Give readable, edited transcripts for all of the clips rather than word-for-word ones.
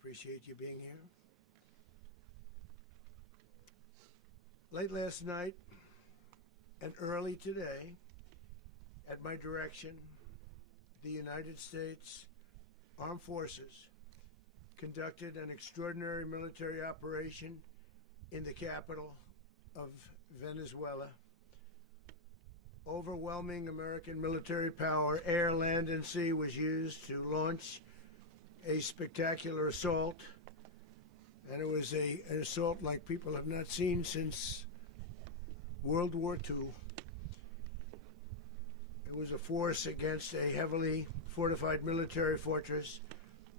Appreciate you being here. Late last night and early today, at my direction, the United States Armed Forces conducted an extraordinary military operation in the capital of Venezuela. Overwhelming American military power, air, land, and sea, was used to launch a spectacular assault, and it was an assault like people have not seen since World War II. It was a force against a heavily fortified military fortress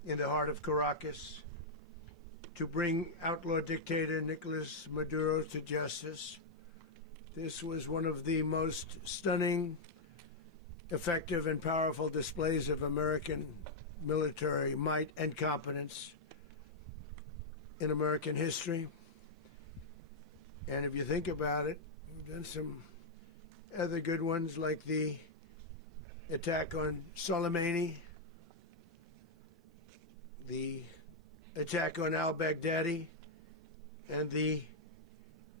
in the heart of Caracas to bring outlaw dictator Nicolás Maduro to justice. This was one of the most stunning, effective, and powerful displays of American military might and competence in American history. And if you think about it, we've done some other good ones, like the attack on Soleimani, the attack on al-Baghdadi, and the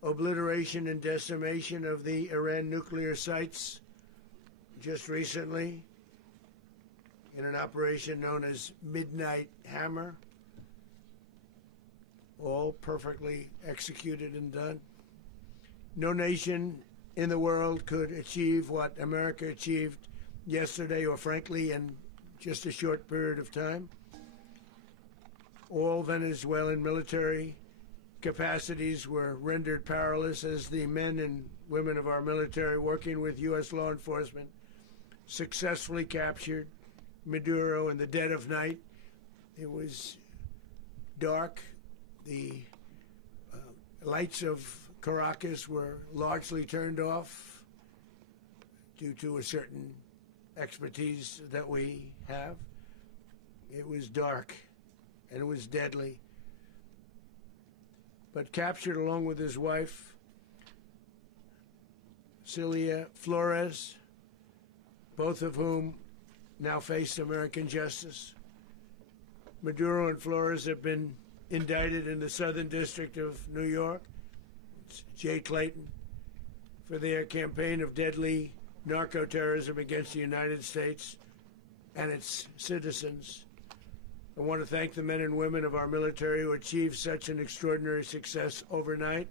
obliteration and decimation of the Iran nuclear sites just recently in an operation known as Midnight Hammer. All perfectly executed and done. No nation in the world could achieve what America achieved yesterday, or frankly in just a short period of time. All Venezuelan military capacities were rendered powerless as the men and women of our military, working with U.S. law enforcement, successfully captured Maduro in the dead of night. It was dark. The lights of Caracas were largely turned off due to a certain expertise that we have. It was dark and it was deadly. But captured along with his wife, Celia Flores, both of whom now face American justice. Maduro and Flores have been indicted in the Southern District of New York, it's J. Clayton, for their campaign of deadly narco-terrorism against the United States and its citizens. I want to thank the men and women of our military who achieved such an extraordinary success overnight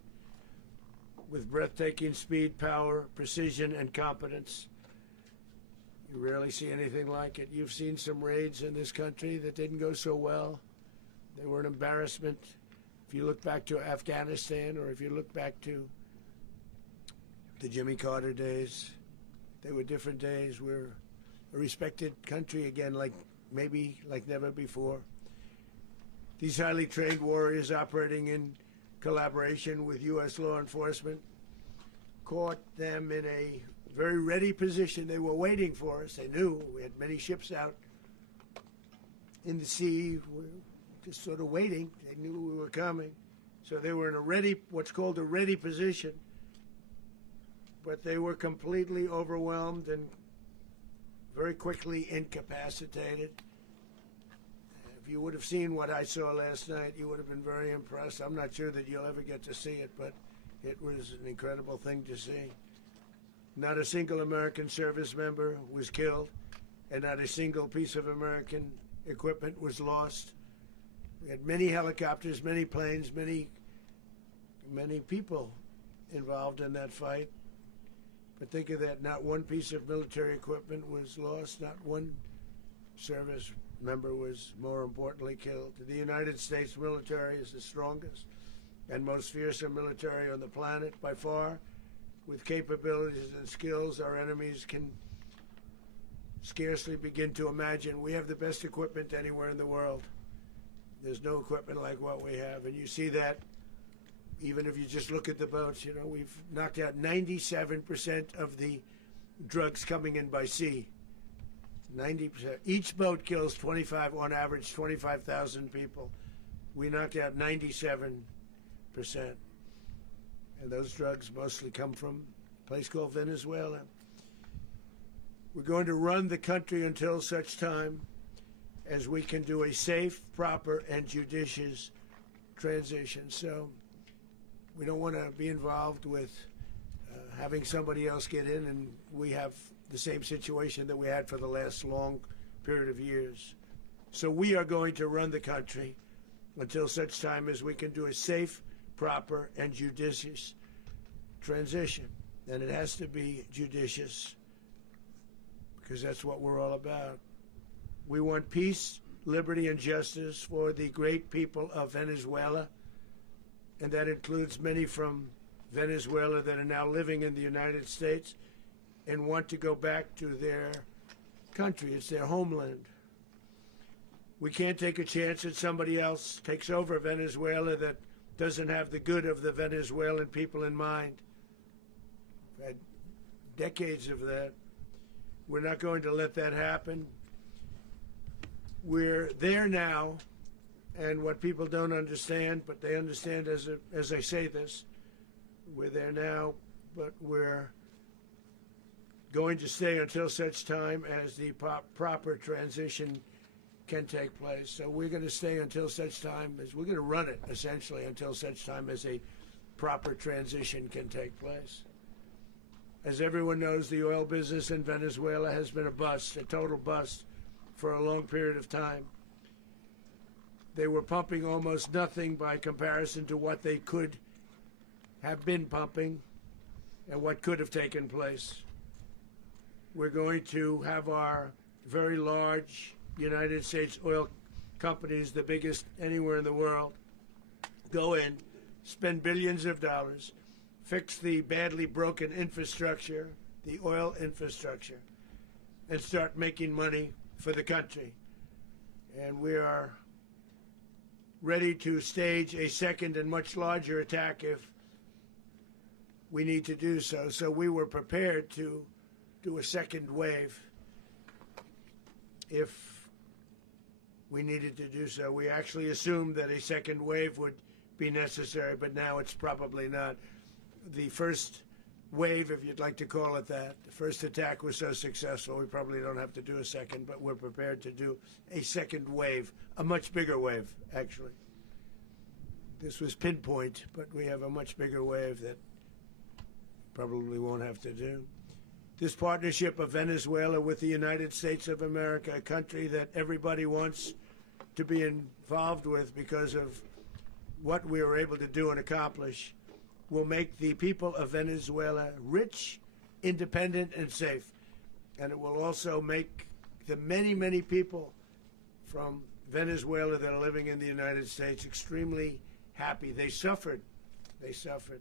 with breathtaking speed, power, precision, and competence. You rarely see anything like it. You've seen some raids in this country that didn't go so well. They were an embarrassment. If you look back to Afghanistan, or if you look back to the Jimmy Carter days, they were different days. We're a respected country again, like never before. These highly trained warriors, operating in collaboration with U.S. law enforcement, caught them in a very ready position. They were waiting for us. They knew we had many ships out in the sea. We were just sort of waiting. They knew we were coming. So they were in a ready, what's called a ready position. But they were completely overwhelmed and very quickly incapacitated. If you would have seen what I saw last night, you would have been very impressed. I'm not sure that you'll ever get to see it, but it was an incredible thing to see. Not a single American service member was killed, and not a single piece of American equipment was lost. We had many helicopters, many planes, many people involved in that fight. But think of that, not one piece of military equipment was lost, not one service member was, more importantly, killed. The United States military is the strongest and most fearsome military on the planet by far, with capabilities and skills our enemies can scarcely begin to imagine. We have the best equipment anywhere in the world. There's no equipment like what we have, and you see that even if you just look at the boats. You know, we've knocked out 97% of the drugs coming in by sea. 90%. Each boat kills on average 25,000 people. We knocked out 97%. And those drugs mostly come from a place called Venezuela. We're going to run the country until such time as we can do a safe, proper, and judicious transition. So we don't want to be involved with having somebody else get in and we have the same situation that we had for the last long period of years. So we are going to run the country until such time as we can do a safe, proper, and judicious transition. And it has to be judicious because that's what we're all about. We want peace, liberty, and justice for the great people of Venezuela, and that includes many from Venezuela that are now living in the United States and want to go back to their country. It's their homeland. We can't take a chance that somebody else takes over Venezuela that doesn't have the good of the Venezuelan people in mind. We've had decades of that. We're not going to let that happen. We're there now, and what people don't understand, but they understand as I say this, we're there now, but we're going to stay until such time as the proper transition can take place. So we're going to stay until such time as we're going to run it, essentially, until such time as a proper transition can take place. As everyone knows, the oil business in Venezuela has been a bust, a total bust, for a long period of time. They were pumping almost nothing by comparison to what they could have been pumping and what could have taken place. We're going to have our very large United States oil companies, the biggest anywhere in the world, go in, spend billions of dollars, fix the badly broken infrastructure, the oil infrastructure, and start making money for the country. And we are ready to stage a second and much larger attack if we need to do so. So we were prepared to do a second wave if we needed to do so. We actually assumed that a second wave would be necessary, but now it's probably not. The first wave, if you'd like to call it that, the first attack was so successful, we probably don't have to do a second, but we're prepared to do a second wave, a much bigger wave, actually. This was pinpoint, but we have a much bigger wave that probably won't have to do. This partnership of Venezuela with the United States of America, a country that everybody wants to be involved with because of what we were able to do and accomplish, will make the people of Venezuela rich, independent, and safe. And it will also make the many, many people from Venezuela that are living in the United States extremely happy. They suffered. They suffered.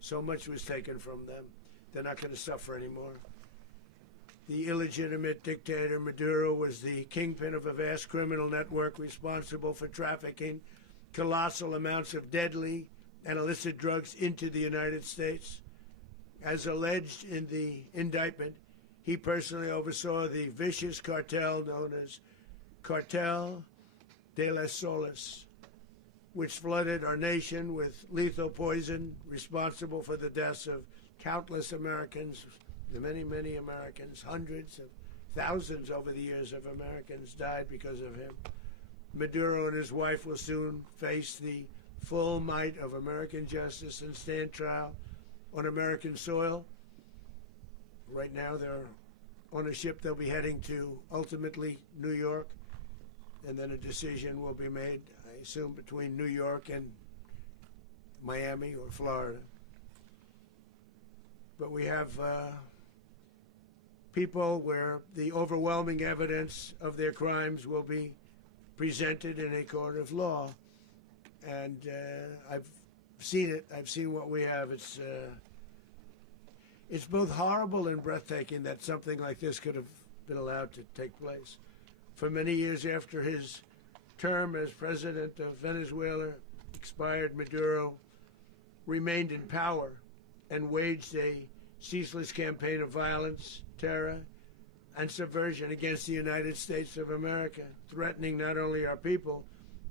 So much was taken from them. They're not going to suffer anymore. The illegitimate dictator Maduro was the kingpin of a vast criminal network responsible for trafficking colossal amounts of deadly and illicit drugs into the United States. As alleged in the indictment, he personally oversaw the vicious cartel known as Cartel de las Solas, which flooded our nation with lethal poison, responsible for the deaths of countless Americans, many, many Americans. Hundreds of thousands over the years of Americans died because of him. Maduro and his wife will soon face the full might of American justice and stand trial on American soil. Right now they're on a ship. They'll be heading to, ultimately, New York, and then a decision will be made, I assume, between New York and Miami or Florida. But we have people where the overwhelming evidence of their crimes will be presented in a court of law. And I've seen it. I've seen what we have. It's both horrible and breathtaking that something like this could have been allowed to take place. For many years after his term as president of Venezuela expired, Maduro remained in power and waged a ceaseless campaign of violence, terror, and subversion against the United States of America, threatening not only our people,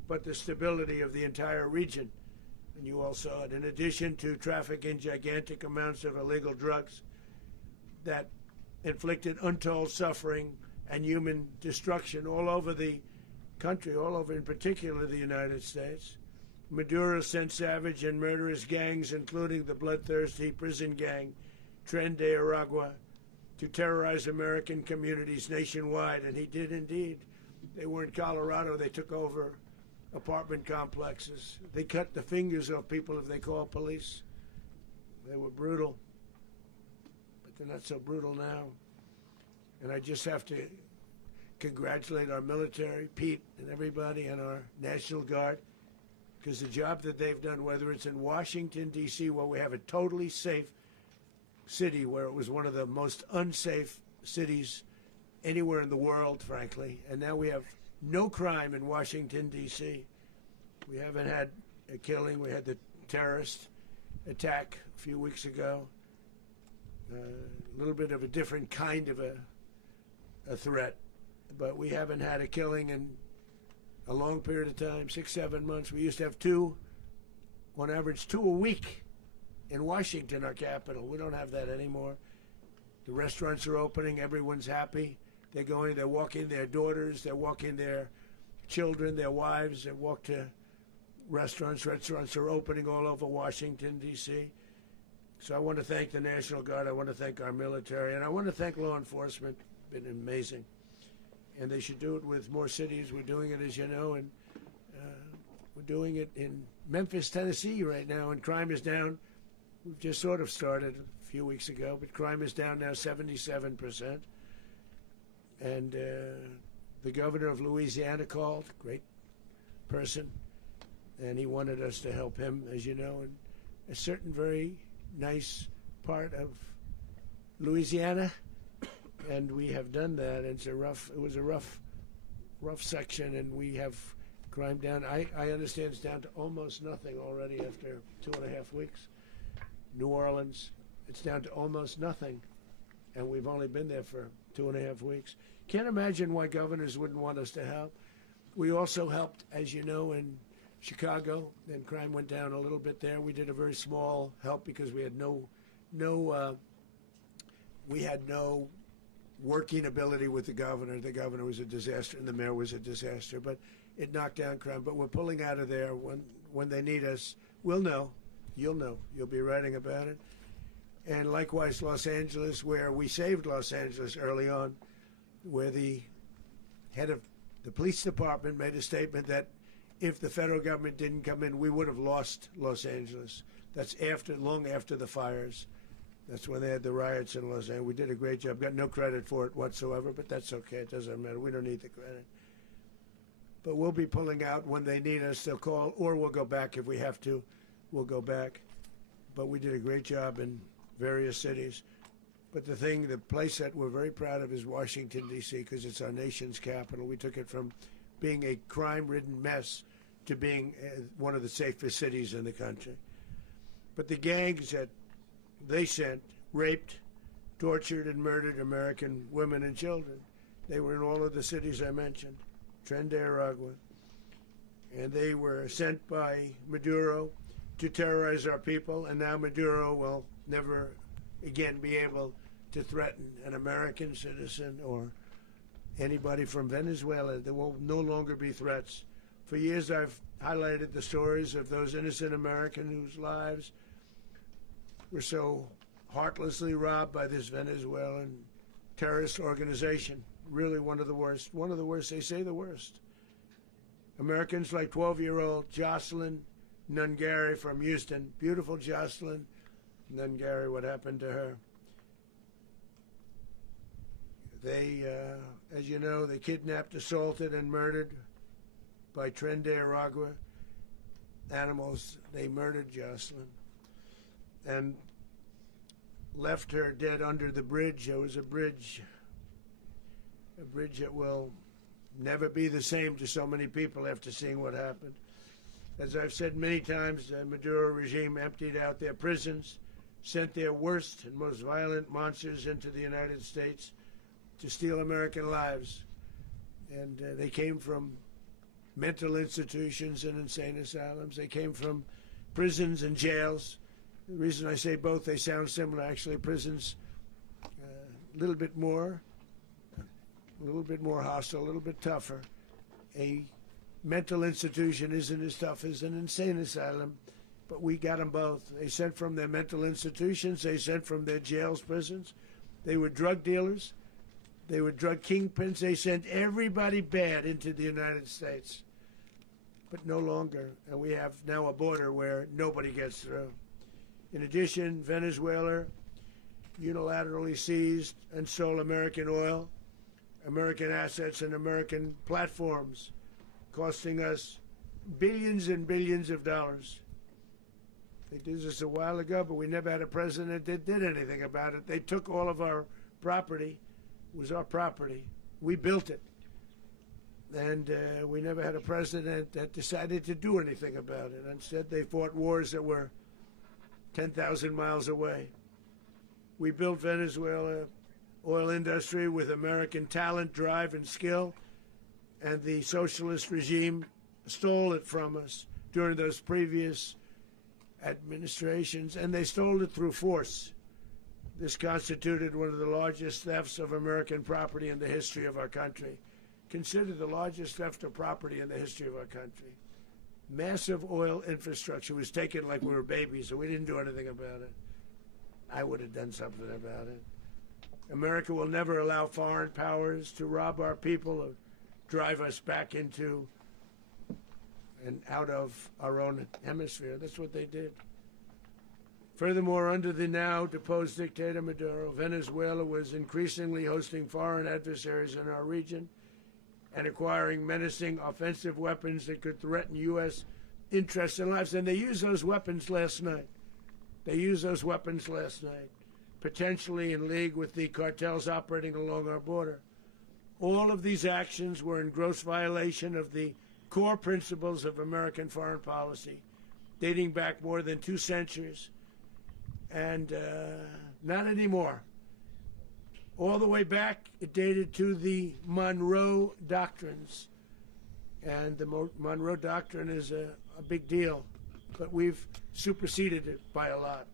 but the stability of the entire region. And you all saw it. In addition to trafficking gigantic amounts of illegal drugs that inflicted untold suffering and human destruction all over the country, all over, in particular the United States. Maduro sent savage and murderous gangs, including the bloodthirsty prison gang, Tren de Aragua, to terrorize American communities nationwide, and he did indeed. They were in Colorado. They took over apartment complexes. They cut the fingers off people if they called police. They were brutal, but they're not so brutal now. And I just have to congratulate our military, Pete and everybody, and our National Guard, because the job that they've done, whether it's in Washington, D.C., where we have a totally safe city, where it was one of the most unsafe cities anywhere in the world, frankly, and now we have no crime in Washington, D.C. We haven't had a killing. We had the terrorist attack a few weeks ago. A little bit of a different kind of a threat, but we haven't had a killing in a long period of time, 6-7 months. We used to have two, on average, 2 a week in Washington, our capital. We don't have that anymore. The restaurants are opening. Everyone's happy. They're going, they're walking their daughters, they're walking their children, their wives. They walk to restaurants. Restaurants are opening all over Washington, D.C. So I want to thank the National Guard. I want to thank our military. And I want to thank law enforcement. Been amazing. And they should do it with more cities. We're doing it, as you know, and we're doing it in Memphis, Tennessee right now, and crime is down. We've just sort of started a few weeks ago, but crime is down now 77%. And the governor of Louisiana called, great person, and he wanted us to help him, as you know, in a certain very nice part of Louisiana. And we have done that. It was a rough section, and we have crime down. I understand it's down to almost nothing already after 2.5 weeks. New Orleans, it's down to almost nothing, and we've only been there for 2.5 weeks. Can't imagine why governors wouldn't want us to help. We also helped, as you know, in Chicago. Then crime went down a little bit there. We did a very small help because we had no working ability with the governor. The governor was a disaster, and the mayor was a disaster. But it knocked down crime. But we're pulling out of there when they need us. We'll know. You'll know. You'll be writing about it. And likewise, Los Angeles, where we saved Los Angeles early on, where the head of the police department made a statement that if the federal government didn't come in, we would have lost Los Angeles. That's long after the fires. That's when they had the riots in Los Angeles. We did a great job. Got no credit for it whatsoever, but that's okay. It doesn't matter. We don't need the credit. But we'll be pulling out when they need us. They'll call, or we'll go back if we have to. We'll go back. But we did a great job in various cities. But the place that we're very proud of is Washington, D.C., because it's our nation's capital. We took it from being a crime-ridden mess to being one of the safest cities in the country. But the gangs that they sent raped, tortured, and murdered American women and children. They were in all of the cities I mentioned, Tren de Aragua. And they were sent by Maduro to terrorize our people, and now Maduro will never again be able to threaten an American citizen or anybody from Venezuela. There will no longer be threats. For years I've highlighted the stories of those innocent Americans whose lives were so heartlessly robbed by this Venezuelan terrorist organization. Really one of the worst. One of the worst, they say the worst. Americans like 12-year-old Jocelyn Nungary from Houston. Beautiful Jocelyn Nungary, what happened to her? They, as you know, they kidnapped, assaulted, and murdered by Tren de Aragua animals. They murdered Jocelyn and left her dead under the bridge. There was a bridge that will never be the same to so many people after seeing what happened. As I've said many times, the Maduro regime emptied out their prisons, sent their worst and most violent monsters into the United States to steal American lives. And they came from mental institutions and insane asylums. They came from prisons and jails. The reason I say both, they sound similar. Actually, prisons a little bit more hostile, a little bit tougher. A mental institution isn't as tough as an insane asylum, but we got them both. They sent from their mental institutions. They sent from their jails, prisons. They were drug dealers. They were drug kingpins. They sent everybody bad into the United States, but no longer. And we have now a border where nobody gets through. In addition, Venezuela unilaterally seized and stole American oil, American assets, and American platforms, costing us billions and billions of dollars. They did this a while ago, but we never had a president that did anything about it. They took all of our property. It was our property. We built it. And we never had a president that decided to do anything about it. Instead, they fought wars that were 10,000 miles away. We built Venezuela oil industry with American talent, drive, and skill, and the socialist regime stole it from us during those previous administrations, and they stole it through force. This constituted one of the largest thefts of American property in the history of our country. Considered the largest theft of property in the history of our country. Massive oil infrastructure was taken like we were babies, and we didn't do anything about it. I would have done something about it. America will never allow foreign powers to rob our people or drive us back into and out of our own hemisphere. That's what they did. Furthermore, under the now deposed dictator Maduro, Venezuela was increasingly hosting foreign adversaries in our region and acquiring menacing offensive weapons that could threaten U.S. interests and lives. And they used those weapons last night. Potentially in league with the cartels operating along our border. All of these actions were in gross violation of the core principles of American foreign policy, dating back more than 2 centuries. And not anymore. All the way back, it dated to the Monroe Doctrines. And the Monroe Doctrine is a big deal, but we've superseded it by a lot,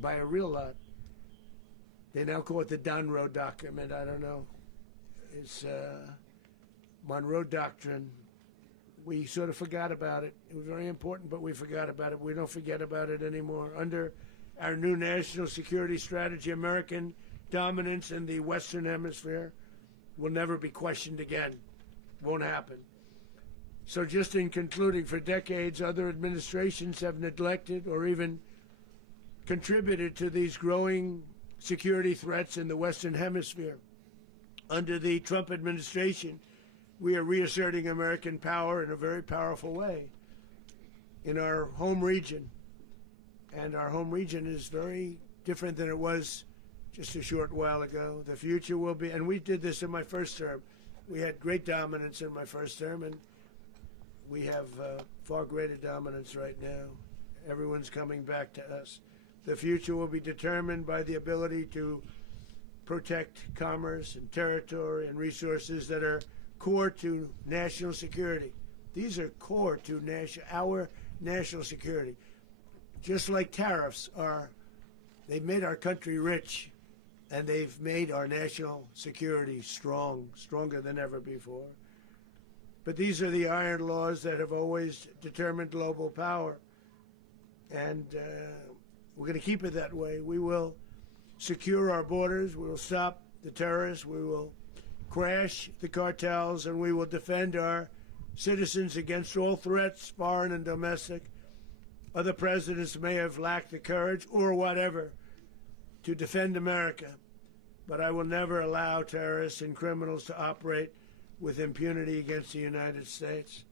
by a real lot. They now call it the Monroe Document. I don't know. It's Monroe Doctrine. We sort of forgot about it. It was very important, but we forgot about it. We don't forget about it anymore. Under our new national security strategy, American dominance in the Western Hemisphere will never be questioned again. Won't happen. So just in concluding, for decades, other administrations have neglected or even contributed to these growing security threats in the Western Hemisphere. Under the Trump administration, we are reasserting American power in a very powerful way in our home region. And our home region is very different than it was just a short while ago. The future will be, and we did this in my first term. We had great dominance in my first term, and we have far greater dominance right now. Everyone's coming back to us. The future will be determined by the ability to protect commerce and territory and resources that are core to national security. These are core to our national security. Just like tariffs are, they've made our country rich, and they've made our national security stronger than ever before. But these are the iron laws that have always determined global power, and we're going to keep it that way. We will secure our borders, we will stop the terrorists, we will crash the cartels, and we will defend our citizens against all threats, foreign and domestic. Other presidents may have lacked the courage or whatever to defend America, but I will never allow terrorists and criminals to operate with impunity against the United States.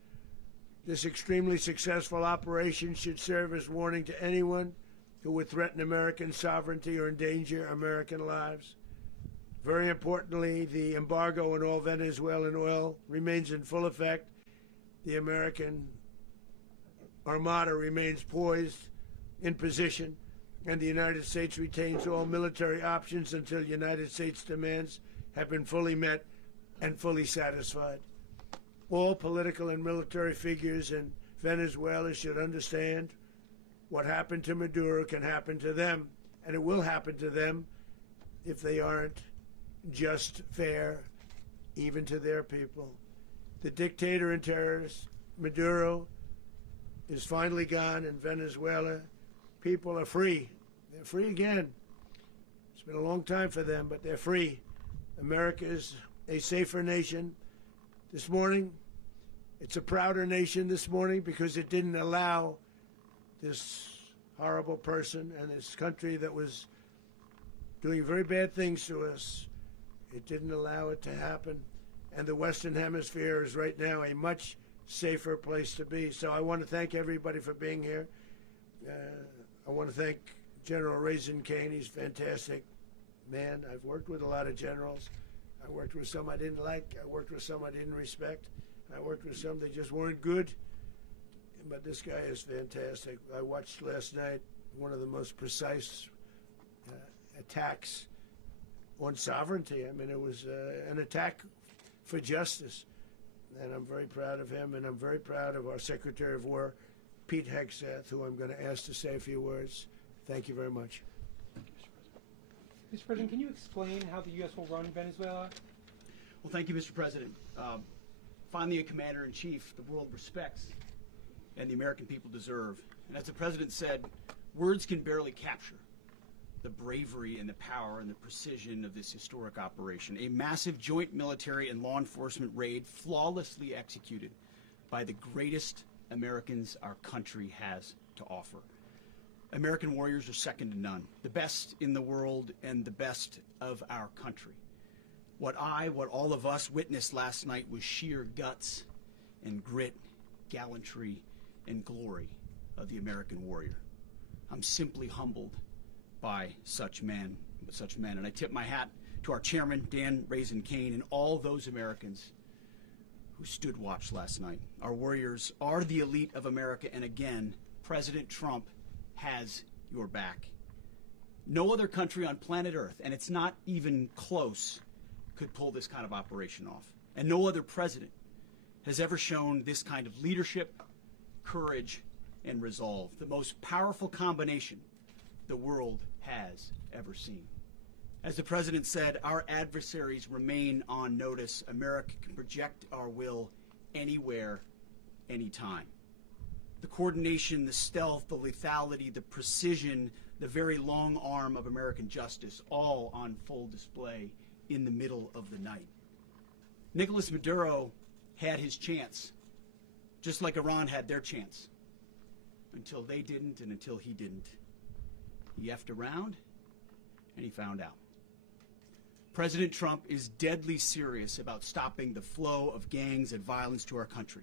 This extremely successful operation should serve as warning to anyone who would threaten American sovereignty or endanger American lives. Very importantly, the embargo on all Venezuelan oil remains in full effect. The American Armada remains poised in position, and the United States retains all military options until United States demands have been fully met and fully satisfied. All political and military figures in Venezuela should understand what happened to Maduro can happen to them, and it will happen to them if they aren't just fair, even to their people. The dictator and terrorist, Maduro, is finally gone in Venezuela. People are free. They're free again. It's been a long time for them, but they're free. America is a safer nation. This morning, it's a prouder nation this morning because it didn't allow this horrible person and this country that was doing very bad things to us. It didn't allow it to happen. And the Western Hemisphere is right now a much safer place to be. So I want to thank everybody for being here. I want to thank General Raisin Kane. He's a fantastic man. I've worked with a lot of generals. I worked with some I didn't like. I worked with some I didn't respect. I worked with some that just weren't good. But this guy is fantastic. I watched last night one of the most precise attacks on sovereignty. I mean, it was an attack for justice. And I'm very proud of him, and I'm very proud of our Secretary of War, Pete Hegseth, who I'm going to ask to say a few words. Thank you very much. Mr. President, can you explain how the U.S. will run Venezuela? Well, thank you, Mr. President. Finally, a commander-in-chief the world respects and the American people deserve. And as the President said, words can barely capture the bravery and the power and the precision of this historic operation. A massive joint military and law enforcement raid flawlessly executed by the greatest Americans our country has to offer. American warriors are second to none, the best in the world and the best of our country. What all of us witnessed last night was sheer guts and grit, gallantry, and glory of the American warrior. I'm simply humbled by such men, and I tip my hat to our chairman, Dan Raisin Kane, and all those Americans who stood watch last night. Our warriors are the elite of America, and again, President Trump has your back. No other country on planet Earth, and it's not even close, could pull this kind of operation off. And no other president has ever shown this kind of leadership, courage, and resolve. The most powerful combination the world has ever seen. As the President said, our adversaries remain on notice. America can project our will anywhere, anytime. The coordination, the stealth, the lethality, the precision, the very long arm of American justice, all on full display in the middle of the night. Nicolás Maduro had his chance, just like Iran had their chance, until they didn't and until he didn't. He effed around, and he found out. President Trump is deadly serious about stopping the flow of gangs and violence to our country.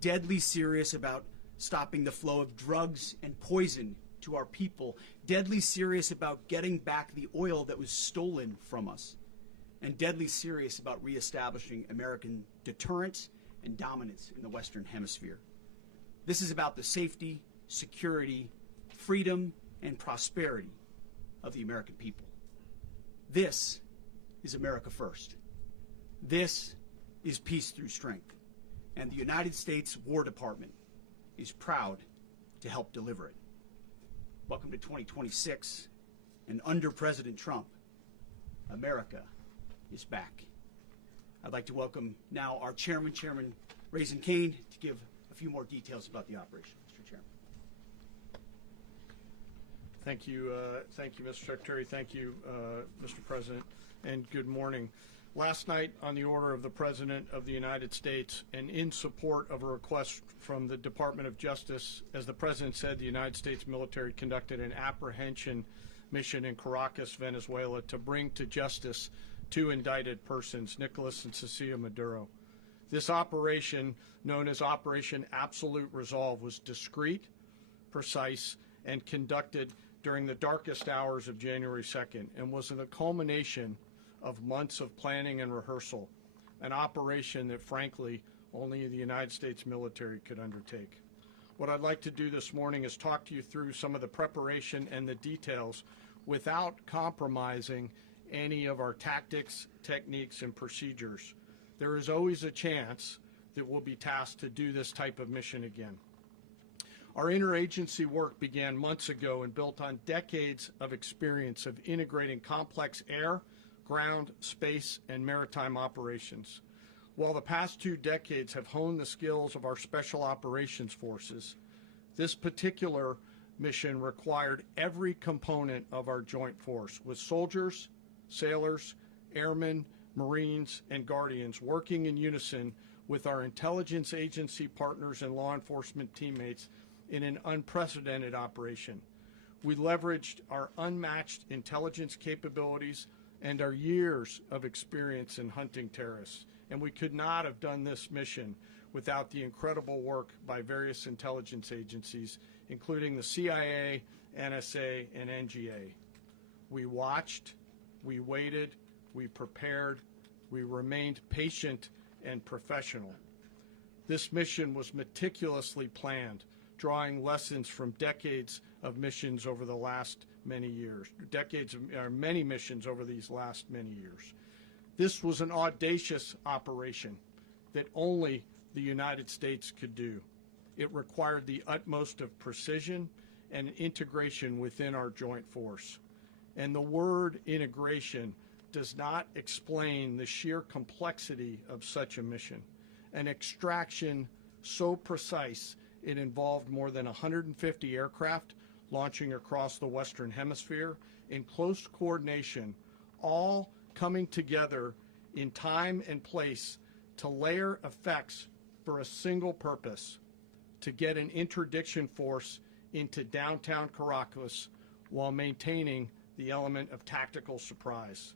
Deadly serious about stopping the flow of drugs and poison to our people. Deadly serious about getting back the oil that was stolen from us. And deadly serious about reestablishing American deterrence and dominance in the Western Hemisphere. This is about the safety, security, freedom, and prosperity of the American people. This is America first. This is peace through strength. And the United States War Department is proud to help deliver it. Welcome to 2026, and under President Trump, America is back. I'd like to welcome now our chairman, Chairman Raisin Kane, to give a few more details about the operation. Mr. Chairman. Thank you, Mr. Secretary. Thank you, Mr. President, and good morning. Last night, on the order of the President of the United States and in support of a request from the Department of Justice, as the President said, the United States military conducted an apprehension mission in Caracas, Venezuela, to bring to justice two indicted persons, Nicolás and Cecilia Maduro. This operation, known as Operation Absolute Resolve, was discreet, precise, and conducted during the darkest hours of January 2nd and was the culmination of months of planning and rehearsal, an operation that, frankly, only the United States military could undertake. What I'd like to do this morning is talk to you through some of the preparation and the details without compromising any of our tactics, techniques, and procedures. There is always a chance that we'll be tasked to do this type of mission again. Our interagency work began months ago and built on decades of experience of integrating complex air, ground, space, and maritime operations. While the past 2 decades have honed the skills of our special operations forces, this particular mission required every component of our joint force, with soldiers, sailors, airmen, Marines, and Guardians working in unison with our intelligence agency partners and law enforcement teammates in an unprecedented operation. We leveraged our unmatched intelligence capabilities and our years of experience in hunting terrorists, and we could not have done this mission without the incredible work by various intelligence agencies, including the CIA, NSA, and NGA. We watched, we waited, we prepared, we remained patient and professional. This mission was meticulously planned, drawing lessons from decades of missions over the last many years, many missions over these last many years. This was an audacious operation that only the United States could do. It required the utmost of precision and integration within our joint force. And the word integration does not explain the sheer complexity of such a mission. An extraction so precise it involved more than 150 aircraft launching across the Western Hemisphere in close coordination, all coming together in time and place to layer effects for a single purpose: to get an interdiction force into downtown Caracas while maintaining the element of tactical surprise.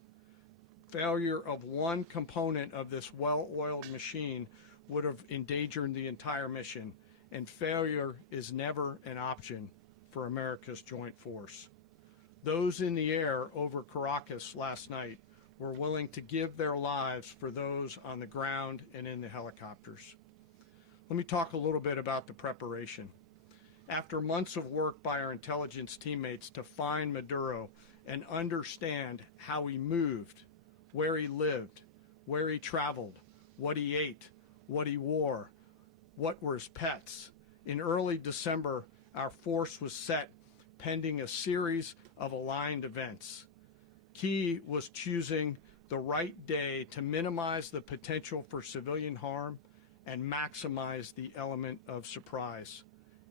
Failure of one component of this well-oiled machine would have endangered the entire mission, and failure is never an option for America's joint force. Those in the air over Caracas last night were willing to give their lives for those on the ground and in the helicopters. Let me talk a little bit about the preparation. After months of work by our intelligence teammates to find Maduro and understand how he moved, where he lived, where he traveled, what he ate, what he wore, what were his pets, in early December, our force was set pending a series of aligned events. Key was choosing the right day to minimize the potential for civilian harm and maximize the element of surprise,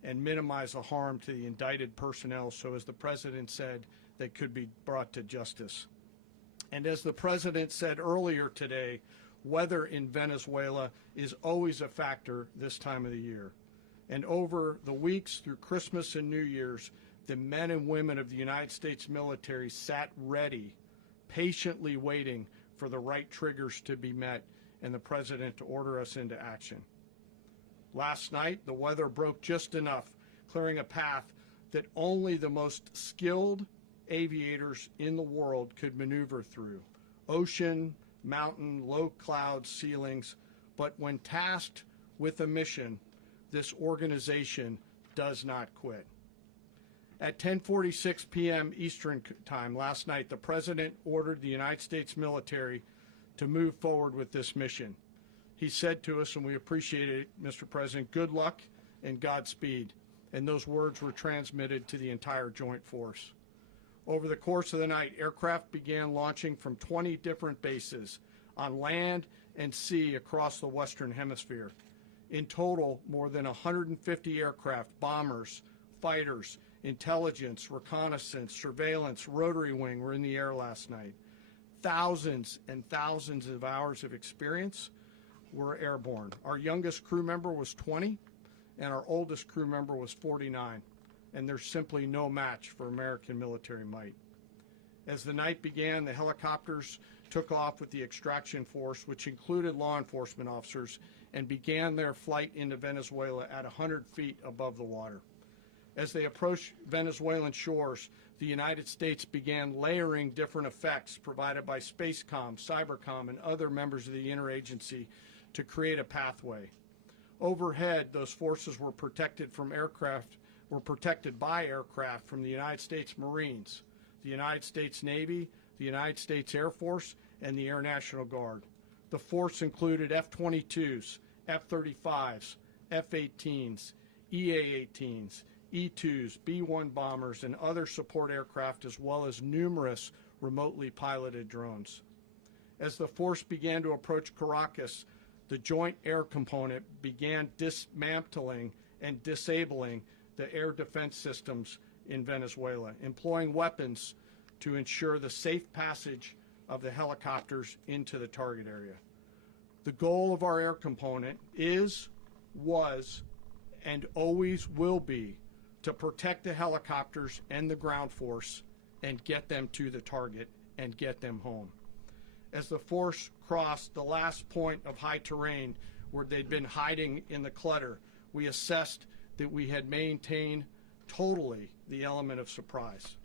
and minimize the harm to the indicted personnel, so as the President said, they could be brought to justice. And as the President said earlier today, weather in Venezuela is always a factor this time of the year. And over the weeks through Christmas and New Year's, the men and women of the United States military sat ready, patiently waiting for the right triggers to be met and the President to order us into action. Last night, the weather broke just enough, clearing a path that only the most skilled aviators in the world could maneuver through. Ocean, mountain, low cloud ceilings, but when tasked with a mission, this organization does not quit. At 10:46 p.m. Eastern Time last night, the President ordered the United States military to move forward with this mission. He said to us, and we appreciate it, Mr. President, good luck and Godspeed. And those words were transmitted to the entire joint force. Over the course of the night, aircraft began launching from 20 different bases on land and sea across the Western Hemisphere. In total, more than 150 aircraft, bombers, fighters, intelligence, reconnaissance, surveillance, rotary wing were in the air last night. Thousands and thousands of hours of experience were airborne. Our youngest crew member was 20, and our oldest crew member was 49, and there's simply no match for American military might. As the night began, the helicopters took off with the extraction force, which included law enforcement officers, and began their flight into Venezuela at 100 feet above the water. As they approached Venezuelan shores, the United States began layering different effects provided by Spacecom, Cybercom, and other members of the interagency to create a pathway. Overhead, those forces were protected by aircraft from the United States Marines, the United States Navy, the United States Air Force, and the Air National Guard. The force included F-22s, F-35s, F-18s, EA-18s, E-2s, B-1 bombers, and other support aircraft, as well as numerous remotely piloted drones. As the force began to approach Caracas, the Joint Air Component began dismantling and disabling the air defense systems in Venezuela, employing weapons to ensure the safe passage of the helicopters into the target area. The goal of our air component is, was, and always will be to protect the helicopters and the ground force and get them to the target and get them home. As the force crossed the last point of high terrain where they'd been hiding in the clutter, we assessed that we had maintained totally the element of surprise.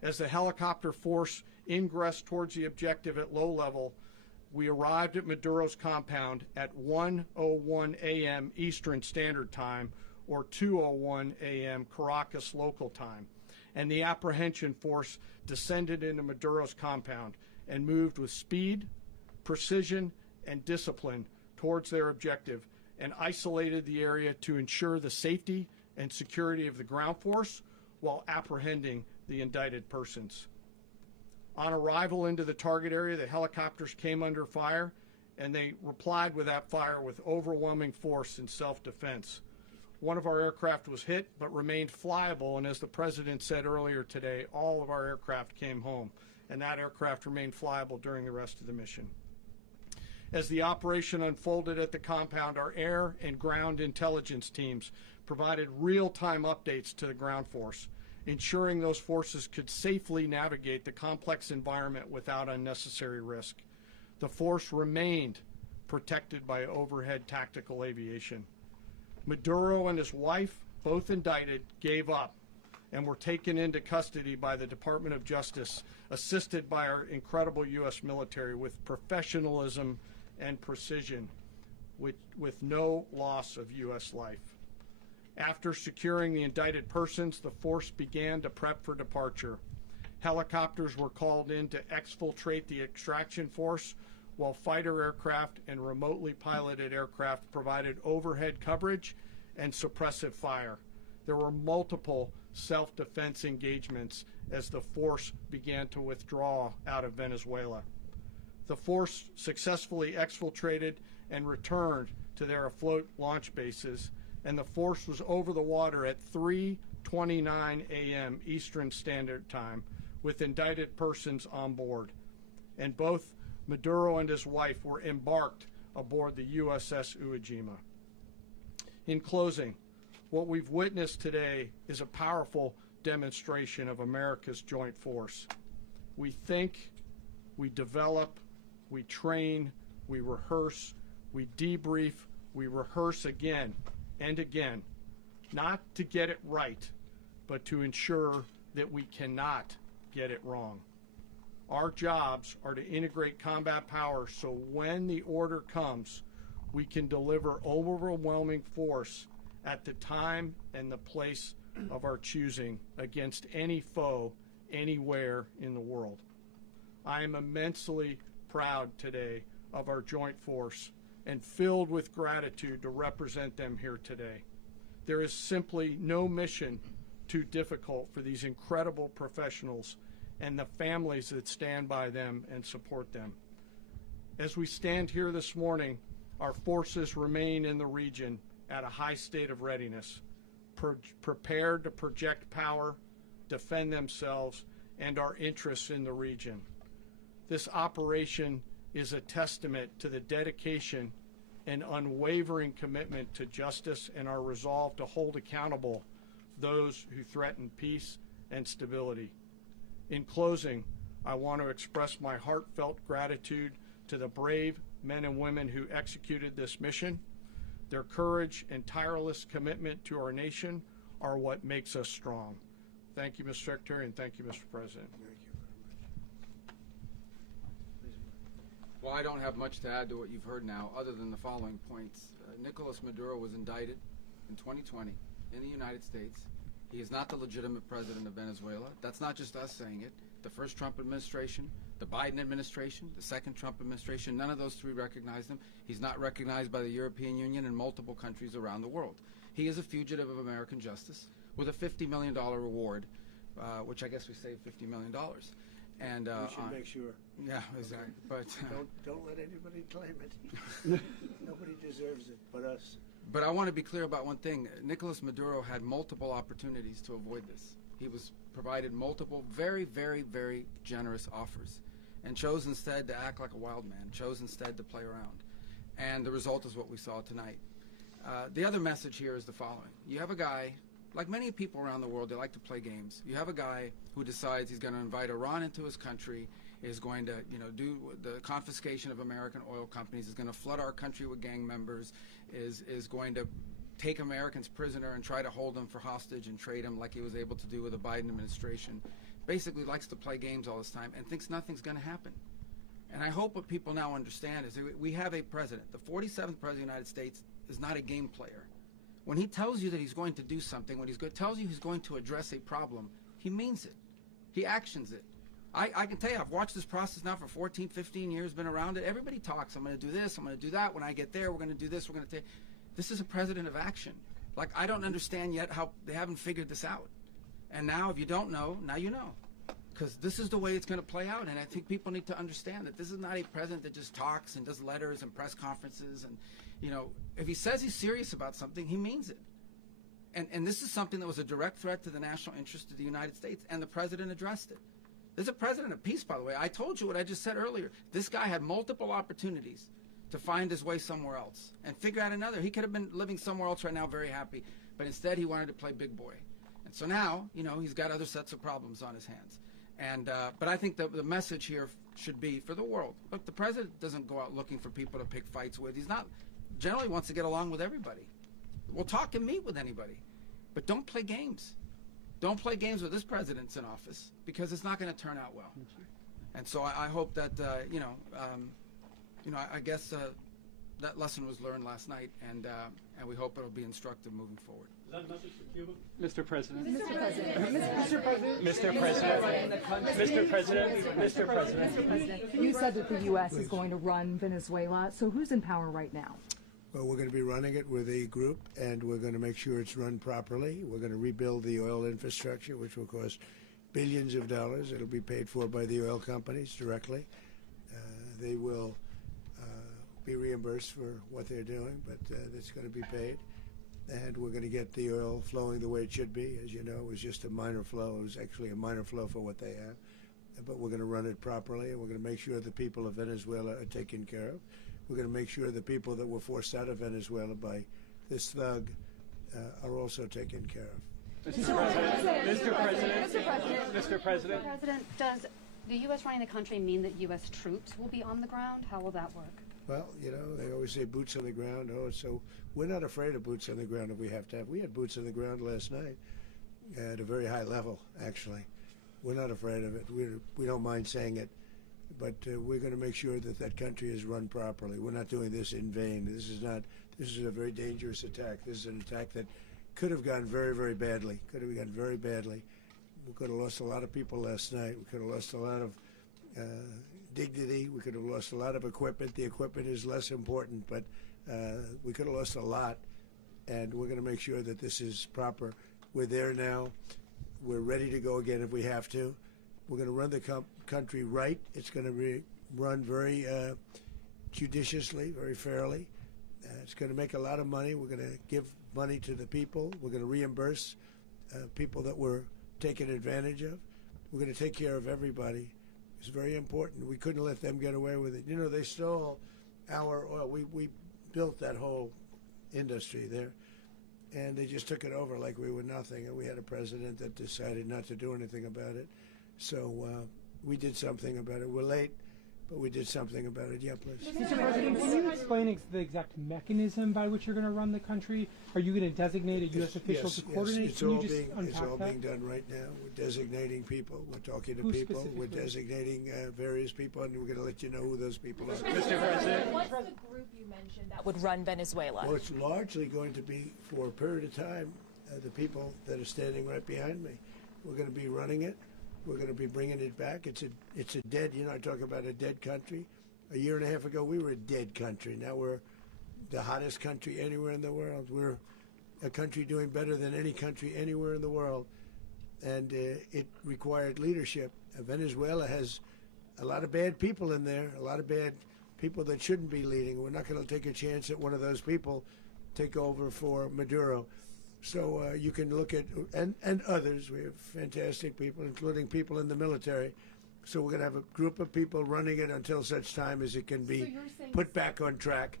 As the helicopter force ingressed towards the objective at low level, we arrived at Maduro's compound at 1:01 a.m. Eastern Standard Time, or 2:01 a.m. Caracas local time, and the apprehension force descended into Maduro's compound and moved with speed, precision, and discipline towards their objective and isolated the area to ensure the safety and security of the ground force while apprehending the indicted persons. On arrival into the target area, the helicopters came under fire, and they replied with that fire with overwhelming force in self-defense. One of our aircraft was hit but remained flyable, and as the President said earlier today, all of our aircraft came home, and that aircraft remained flyable during the rest of the mission. As the operation unfolded at the compound, our air and ground intelligence teams provided real-time updates to the ground force, ensuring those forces could safely navigate the complex environment without unnecessary risk. The force remained protected by overhead tactical aviation. Maduro and his wife, both indicted, gave up and were taken into custody by the Department of Justice, assisted by our incredible U.S. military with professionalism and precision, with no loss of U.S. life. After securing the indicted persons, the force began to prep for departure. Helicopters were called in to exfiltrate the extraction force, while fighter aircraft and remotely piloted aircraft provided overhead coverage and suppressive fire. There were multiple self-defense engagements as the force began to withdraw out of Venezuela. The force successfully exfiltrated and returned to their afloat launch bases, and the force was over the water at 3:29 a.m. Eastern Standard Time with indicted persons on board. And both Maduro and his wife were embarked aboard the USS Iwo Jima. In closing, what we've witnessed today is a powerful demonstration of America's joint force. We think, we develop, we train, we rehearse, we debrief, we rehearse again and again, not to get it right, but to ensure that we cannot get it wrong. Our jobs are to integrate combat power so when the order comes, we can deliver overwhelming force at the time and the place of our choosing against any foe anywhere in the world. I am immensely proud today of our joint force and filled with gratitude to represent them here today. There is simply no mission too difficult for these incredible professionals and the families that stand by them and support them. As we stand here this morning, our forces remain in the region at a high state of readiness, prepared to project power, defend themselves, and our interests in the region. This operation is a testament to the dedication and unwavering commitment to justice and our resolve to hold accountable those who threaten peace and stability. In closing, I want to express my heartfelt gratitude to the brave men and women who executed this mission. Their courage and tireless commitment to our nation are what makes us strong. Thank you, Mr. Secretary, and thank you, Mr. President. Well, I don't have much to add to what you've heard now, other than the following points. Nicolás Maduro was indicted in 2020 in the United States. He is not the legitimate president of Venezuela. That's not just us saying it. The first Trump administration, the Biden administration, the second Trump administration, none of those three recognized him. He's not recognized by the European Union and multiple countries around the world. He is a fugitive of American justice with a $50 million reward, which I guess we saved $50 million. And We should make sure. yeah, exactly. But Don't let anybody claim it. Nobody deserves it but us. But I want to be clear about one thing. Nicolás Maduro had multiple opportunities to avoid this. He was provided multiple very, very, very generous offers and chose instead to act like a wild man, chose instead to play around. And the result is what we saw tonight. The other message here is the following. You have a guy, like many people around the world, they like to play games. You have a guy who decides he's going to invite Iran into his country, is going to, do the confiscation of American oil companies, is going to flood our country with gang members, is going to take Americans prisoner and try to hold them for hostage and trade them like he was able to do with the Biden administration. Basically likes to play games all this time and thinks nothing's going to happen. And I hope what people now understand is that we have a president. The 47th president of the United States is not a game player. When he tells you that he's going to do something, when tells you he's going to address a problem, he means it. He actions it. I can tell you, I've watched this process now for 14, 15 years, been around it. Everybody talks. I'm going to do this. I'm going to do that. When I get there, we're going to do this. We're going to take. This is a president of action. Like, I don't understand yet how they haven't figured this out. And now, if you don't know, now you know. Because this is the way it's going to play out. And I think people need to understand that this is not a president that just talks and does letters and press conferences. And, if he says he's serious about something, he means it. And this is something that was a direct threat to the national interest of the United States. And the president addressed it. There's a president of peace, by the way. I told you what I just said earlier. This guy had multiple opportunities to find his way somewhere else and figure out another. He could have been living somewhere else right now very happy, but instead he wanted to play big boy. And so now, he's got other sets of problems on his hands. And but I think the message here should be for the world. Look, the president doesn't go out looking for people to pick fights with. He's not, generally wants to get along with everybody. We'll talk and meet with anybody, but don't play games. Don't play games with this president's in office because it's not going to turn out well. And so I hope that, I guess that lesson was learned last night, and we hope it'll be instructive moving forward. Is that a message for Cuba? Mr. President. Mr. President. Mr. President. Mr. President. Mr. President. You said that the U.S. is going to run Venezuela. So who's in power right now? Well, we're going to be running it with a group, and we're going to make sure it's run properly. We're going to rebuild the oil infrastructure, which will cost billions of dollars. It'll be paid for by the oil companies directly. They will be reimbursed for what they're doing, but that's going to be paid. And we're going to get the oil flowing the way it should be. As you know, it was just a minor flow. It was actually a minor flow for what they have. But we're going to run it properly, and we're going to make sure the people of Venezuela are taken care of. We're going to make sure the people that were forced out of Venezuela by this thug are also taken care of. Mr. President. Mr. President. Mr. President. Mr. President. President, does the U.S. running the country mean that U.S. troops will be on the ground? How will that work? Well, they always say boots on the ground. So we're not afraid of boots on the ground if we have to have. We had boots on the ground last night at a very high level, actually. We're not afraid of it. We don't mind saying it. But we're going to make sure that that country is run properly. We're not doing this in vain. This is a very dangerous attack. This is an attack that could have gone very, very badly. Could have gone very badly. We could have lost a lot of people last night. We could have lost a lot of dignity. We could have lost a lot of equipment. The equipment is less important, but we could have lost a lot. And we're going to make sure that this is proper. We're there now. We're ready to go again if we have to. We're going to run the country right. It's going to be run very judiciously, very fairly. It's going to make a lot of money. We're going to give money to the people. We're going to reimburse people that were taken advantage of. We're going to take care of everybody. It's very important. We couldn't let them get away with it. They stole our oil. We built that whole industry there, and they just took it over like we were nothing. And we had a president that decided not to do anything about it. So we did something about it. We're late, but we did something about it. Yeah, please. Mr. President, can you explain the exact mechanism by which you're going to run the country? Are you going to designate a U.S. official to coordinate? Yes, it's all being done right now. We're designating people. We're talking to people. We're designating various people, and we're going to let you know who those people are. Mr. President. What's the group you mentioned that would run Venezuela? Well, it's largely going to be, for a period of time, the people that are standing right behind me. We're going to be running it. We're going to be bringing it back. It's a dead, I talk about a dead country. A year and a half ago, we were a dead country. Now we're the hottest country anywhere in the world. We're a country doing better than any country anywhere in the world. And it required leadership Venezuela has a lot of bad people in there, a lot of bad people that shouldn't be leading. We're not going to take a chance that one of those people take over for Maduro. So you can look at, and others. We have fantastic people, including people in the military. So we're going to have a group of people running it until such time as it can be put back on track,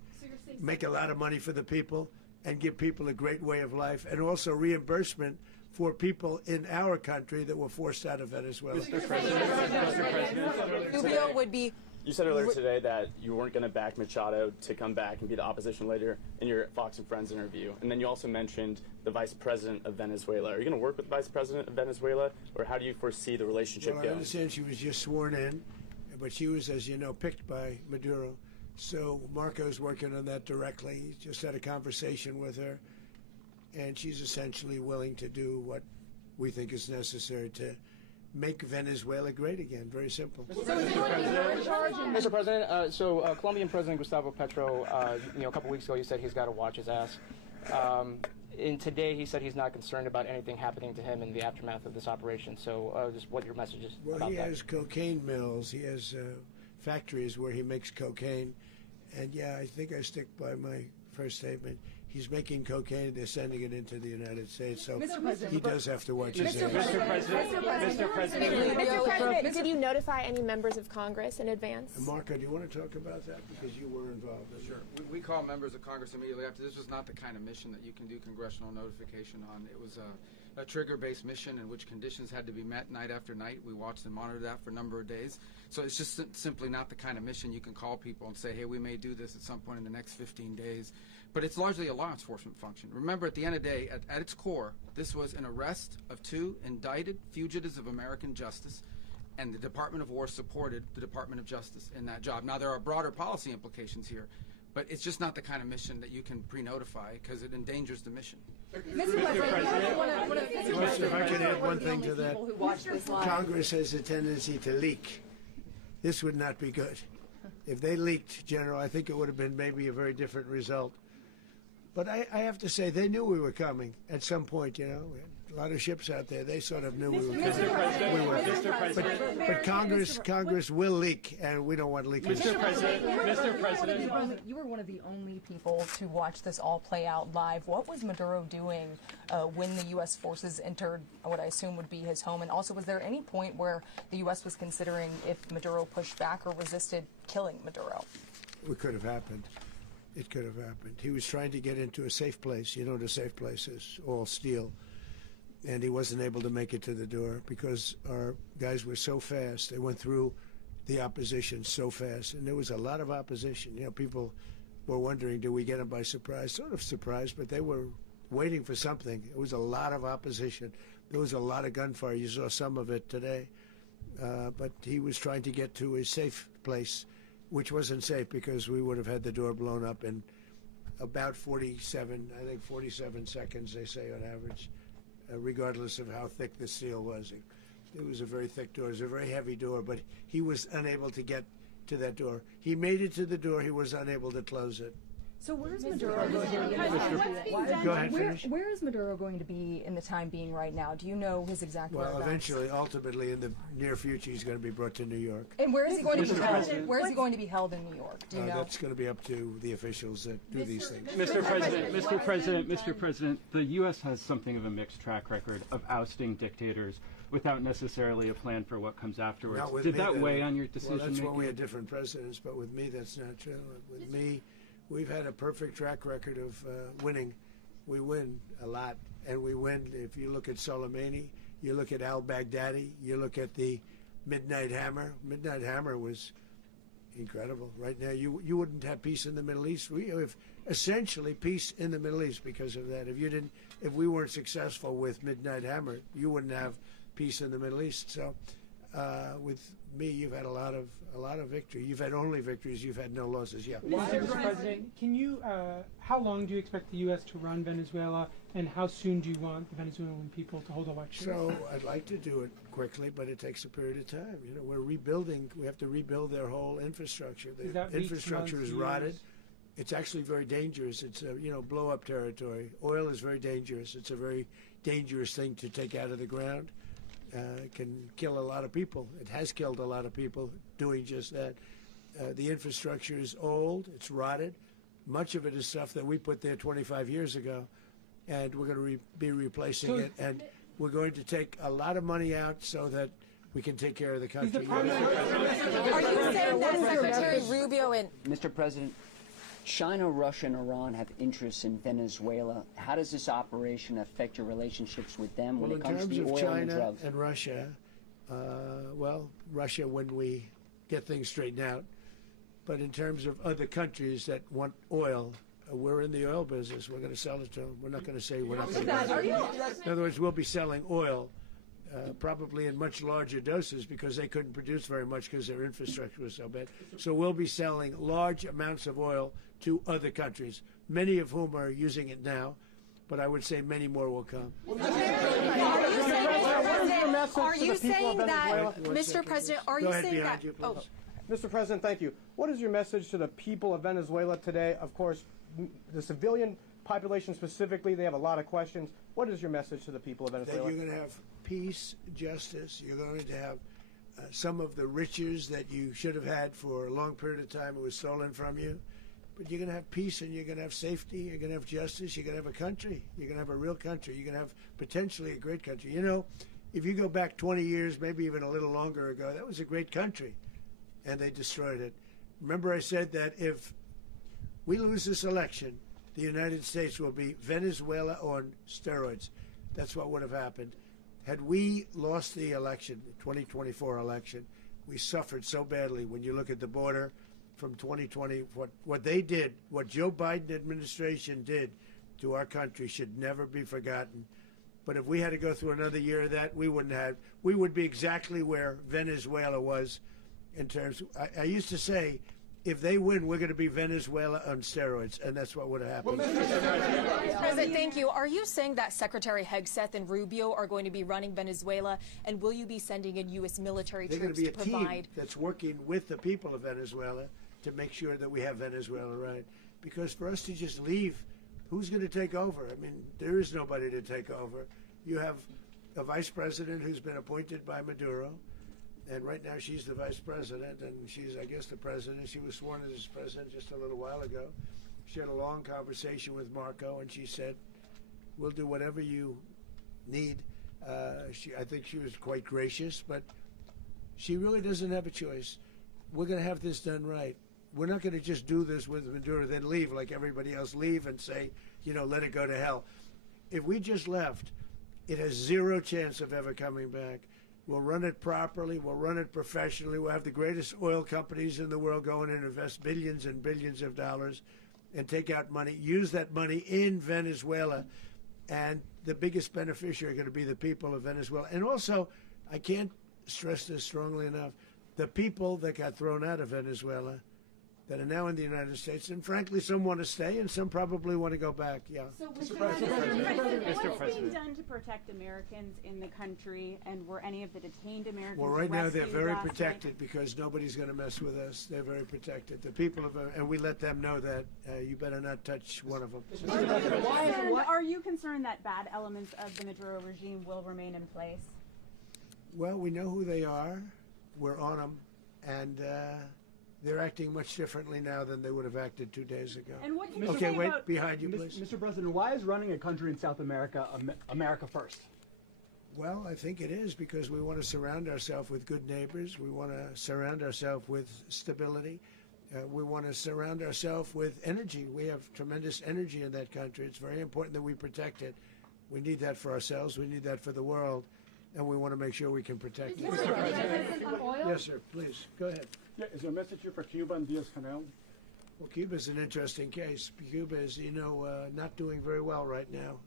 make a lot of money for the people, and give people a great way of life, and also reimbursement for people in our country that were forced out of Venezuela. Mr. President, Rubio would be. you said earlier today that you weren't going to back Machado to come back and be the opposition leader in your Fox and Friends interview. And then you also mentioned the Vice President of Venezuela. Are you going to work with the Vice President of Venezuela, or how do you foresee the relationship Well, I going? understand she was just sworn in, but she was, as you know, picked by Maduro. So Marco's working on that directly. He just had a conversation with her, and she's essentially willing to do what we think is necessary to make Venezuela great again. Very simple. Mr. President, Colombian President Gustavo Petro, a couple weeks ago, he said he's got to watch his ass. And today he said he's not concerned about anything happening to him in the aftermath of this operation. So just what your message is Well, about he that. has cocaine mills. He has factories where he makes cocaine. And yeah, I think I stick by my first statement. He's making cocaine. They're sending it into the United States. So he does have to watch his ass. Mr. President, Mr. President, Did you notify any members of Congress in advance? Marco, do you want to talk about that? Because you were involved. Sure. We call members of Congress immediately after. This was not the kind of mission that you can do congressional notification on. It was a trigger-based mission in which conditions had to be met night after night. We watched and monitored that for a number of days. So it's just simply not the kind of mission you can call people and say, hey, we may do this at some point in the next 15 days. But it's largely a law enforcement function. Remember, at the end of the day, at its core, this was an arrest of 2 indicted fugitives of American justice, and the Department of War supported the Department of Justice in that job. Now, there are broader policy implications here, but it's just not the kind of mission that you can pre-notify because it endangers the mission. If I can add one thing to that, Congress has a tendency to leak. This would not be good. If they leaked, General, I think it would have been maybe a very different result. But I have to say, they knew we were coming at some point, We had a lot of ships out there. They sort of knew we were coming. But Congress will leak, and we don't want leakage. Mr. President, You were one of the only people to watch this all play out live. What was Maduro doing when the U.S. forces entered what I assume would be his home? And also, was there any point where the U.S. was considering if Maduro pushed back or resisted killing Maduro? It could have happened. It could have happened. He was trying to get into a safe place. You know what a safe place is, all steel. And he wasn't able to make it to the door because our guys were so fast. They went through the opposition so fast. And there was a lot of opposition. People were wondering, do we get them by surprise? Sort of surprised, but they were waiting for something. It was a lot of opposition. There was a lot of gunfire. You saw some of it today. But he was trying to get to a safe place, which wasn't safe because we would have had the door blown up in about 47 seconds, they say on average, regardless of how thick the steel was. It was a very thick door. It was a very heavy door, but he was unable to get to that door. He made it to the door. He was unable to close it. So where's Maduro going to be? Go ahead, finish. Where is Maduro going to be in the time being right now? Do you know his exact Well, whereabouts? eventually, ultimately, in the near future, he's going to be brought to New York. And where is he going to be held? Where is he going to be held in New York? Do you know? That's going to be up to the officials that do these things. Mr. President, the U.S. has something of a mixed track record of ousting dictators without necessarily a plan for what comes afterwards. Not with Did me, that weigh on your decision Well, that's making? when we had different presidents, but with me, that's not true. With me, we've had a perfect track record of winning. We win a lot, and we win. If you look at Soleimani, you look at al-Baghdadi, you look at the Midnight Hammer. Midnight Hammer was incredible. Right now, you wouldn't have peace in the Middle East. We have essentially peace in the Middle East because of that. If we weren't successful with Midnight Hammer, you wouldn't have peace in the Middle East. So, with me, you've had a lot of victory. You've had only victories. You've had no losses. Yeah. Mr. President, can you? How long do you expect the U.S. to run Venezuela, and how soon do you want the Venezuelan people to hold elections? So I'd like to do it quickly, but it takes a period of time. We're rebuilding. We have to rebuild their whole infrastructure. The infrastructure is rotted. It's actually very dangerous. It's blow-up territory. Oil is very dangerous. It's a very dangerous thing to take out of the ground. can kill a lot of people. It has killed a lot of people doing just that. The infrastructure is old, it's rotted. Much of it is stuff that we put there 25 years ago, and we're going to be replacing it. And we're going to take a lot of money out so that we can take care of the country. Are you saying that Secretary Rubio and Mr. President, China, Russia, and Iran have interests in Venezuela. How does this operation affect your relationships with them when it comes to the oil and China drugs? and Russia, Russia when we get things straightened out. But in terms of other countries that want oil, we're in the oil business. We're going to sell it to them. We're not going to say we're not going to. In other words, we'll be selling oil probably in much larger doses because they couldn't produce very much because their infrastructure was so bad. So we'll be selling large amounts of oil to other countries, many of whom are using it now, but I would say many more will come. Are you saying that, Mr. President, are you saying that? Oh. Mr. President, thank you. What is your message to the people of Venezuela today? Of course, the civilian population specifically, they have a lot of questions. What is your message to the people of Venezuela? That you're going to have peace, justice. You're going to have some of the riches that you should have had for a long period of time. It was stolen from you. But you're going to have peace and you're going to have safety. You're going to have justice. You're going to have a country. You're going to have a real country. You're going to have potentially a great country. You know, if you go back 20 years, maybe even a little longer ago, that was a great country. And they destroyed it. Remember I said that if we lose this election, the United States will be Venezuela on steroids. That's what would have happened. Had we lost the election, the 2024 election, we suffered so badly. When you look at the border from 2020, what they did, what Joe Biden administration did to our country should never be forgotten. But if we had to go through another year of that, we wouldn't have. We would be exactly where Venezuela was in terms. I used to say, if they win, we're going to be Venezuela on steroids, and that's what would have happened. President, thank you. Are you saying that Secretary Hegseth and Rubio are going to be running Venezuela, and will you be sending in U.S. military They're troops going to to be a provide? team that's working with the people of Venezuela to make sure that we have Venezuela right. Because for us to just leave, who's going to take over? I mean, there is nobody to take over. You have a vice president who's been appointed by Maduro. And right now she's the vice president, and she's, I guess, the president. She was sworn as president just a little while ago. She had a long conversation with Marco, and she said, we'll do whatever you need. I think she was quite gracious, but she really doesn't have a choice. We're going to have this done right. We're not going to just do this with Maduro, then leave like everybody else, leave and say, you know, let it go to hell. If we just left, it has zero chance of ever coming back. We'll run it properly. We'll run it professionally. We'll have the greatest oil companies in the world go in and invest billions and billions of dollars and take out money, use that money in Venezuela. And the biggest beneficiary are going to be the people of Venezuela. And also, I can't stress this strongly enough, the people that got thrown out of Venezuela that are now in the United States, and frankly, some want to stay and some probably want to go back. Yeah. So Mr. President, what's being done to protect Americans in the country, and were any of the detained Americans Well, right now they're rescued very last protected night? because nobody's going to mess with us. They're very protected. The people of, and we let them know that you better not touch one of them. Are you concerned that bad elements of the Maduro regime will remain in place? Well, we know who they are. We're on them, and they're acting much differently now than they would have acted 2 days ago. And what can you okay, say wait, about behind you, please. Mr. President, why is running a country in South America America first? Well, I think it is because we want to surround ourselves with good neighbors. We want to surround ourselves with stability. We want to surround ourselves with energy. We have tremendous energy in that country. It's very important that we protect it. We need that for ourselves. We need that for the world. And we want to make sure we can protect it. Yes, sir. Please, go ahead. Yeah, is there a message here for Cuba and Diaz-Canel? Well, Cuba's an interesting case. Cuba is, not doing very well right now.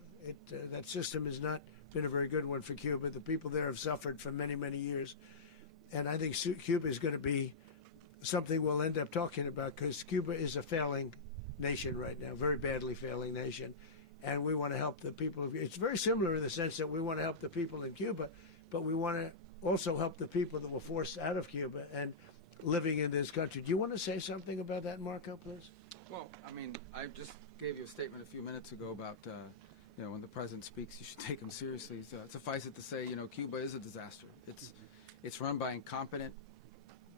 That system has not been a very good one for Cuba. The people there have suffered for many, many years. And I think Cuba is going to be something we'll end up talking about because Cuba is a failing nation right now, very badly failing nation. And we want to help the people. It's very similar in the sense that we want to help the people in Cuba, but we want to also help the people that were forced out of Cuba and living in this country. Do you want to say something about that, Marco, please? Well, I mean, I just gave you a statement a few minutes ago about you know, when the president speaks, you should take him seriously. So suffice it to say, you know, Cuba is a disaster. It's run by incompetent,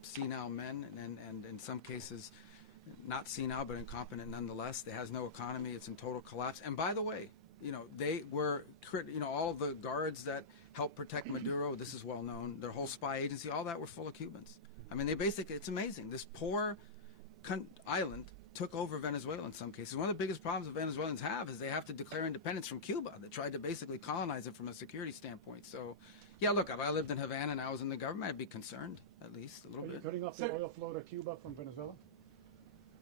senile men, and in some cases, not senile but incompetent nonetheless. It has no economy. It's in total collapse. And by the way, you know, they were, you know, all of the guards that helped protect Maduro. This is well known. Their whole spy agency, all that were full of Cubans. I mean, they basically, it's amazing. This poor island took over Venezuela in some cases. One of the biggest problems that Venezuelans have is they have to declare independence from Cuba. They tried to basically colonize it from a security standpoint. So, yeah, look, if I lived in Havana and I was in the government, I'd be concerned, at least a little bit. Are you cutting off the oil flow to Cuba from Venezuela?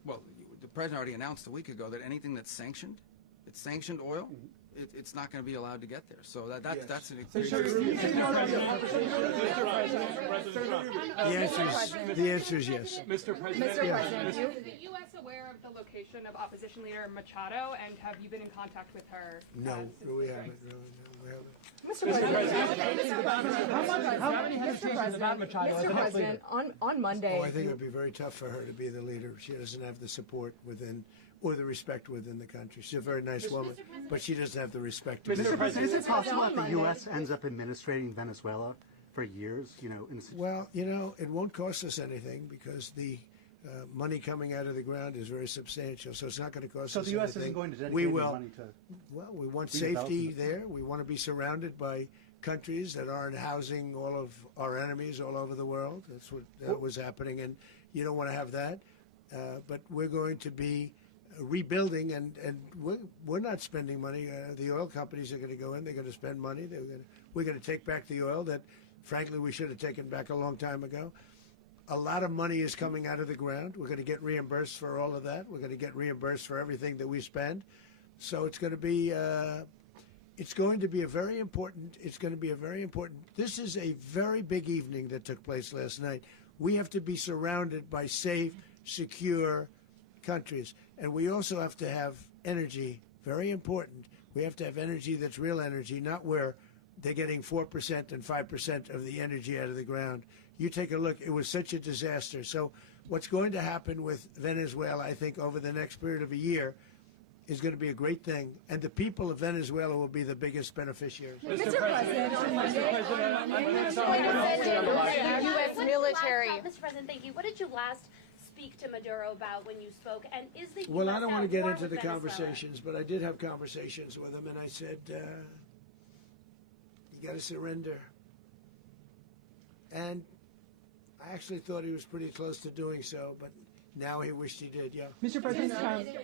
Well, the president already announced a week ago that anything that's sanctioned, it's sanctioned oil, it's not going to be allowed to get there. So that's an The answer is yes. Mr. President. Mr. President, is the U.S. aware of the location of opposition leader Machado, and have you been in contact with her? No, we haven't. No, we haven't. Mr. President, on Monday. Oh, I think it would be very tough for her to be the leader. She doesn't have the support within, or the respect within the country. She's a very nice woman, but she doesn't have the respect. Mr. President, is it possible that the U.S. ends up administrating Venezuela for years? You know, well, you know, it won't cost us anything because the money coming out of the ground is very substantial, so it's not going to cost us anything. So the U.S. isn't going to dedicate any money to... Well, we want safety there. We want to be surrounded by countries that aren't housing all of our enemies all over the world. That's what was happening, and you don't want to have that. But we're going to be rebuilding, and we're not spending money. The oil companies are going to go in. They're going to spend money. We're going to take back the oil that, frankly, we should have taken back a long time ago. A lot of money is coming out of the ground. We're going to get reimbursed for all of that. We're going to get reimbursed for everything that we spend. So it's going to be a very important. This is a very big evening that took place last night. We have to be surrounded by safe, secure countries, and we also have to have energy. Very important. We have to have energy that's real energy, not where they're getting 4% and 5% of the energy out of the ground. You take a look. It was such a disaster. So what's going to happen with Venezuela, I think, over the next period of a year is going to be a great thing. And the people of Venezuela will be the biggest beneficiaries. Mr. President, U.S. military. Mr. President, thank you. What did you last speak to Maduro about when you spoke? And is the Well, US I don't want to get into the Venezuela? conversations, but I did have conversations with him, and I said, you got to surrender. And I actually thought he was pretty close to doing so, but now he wished he did, yeah. Mr. President,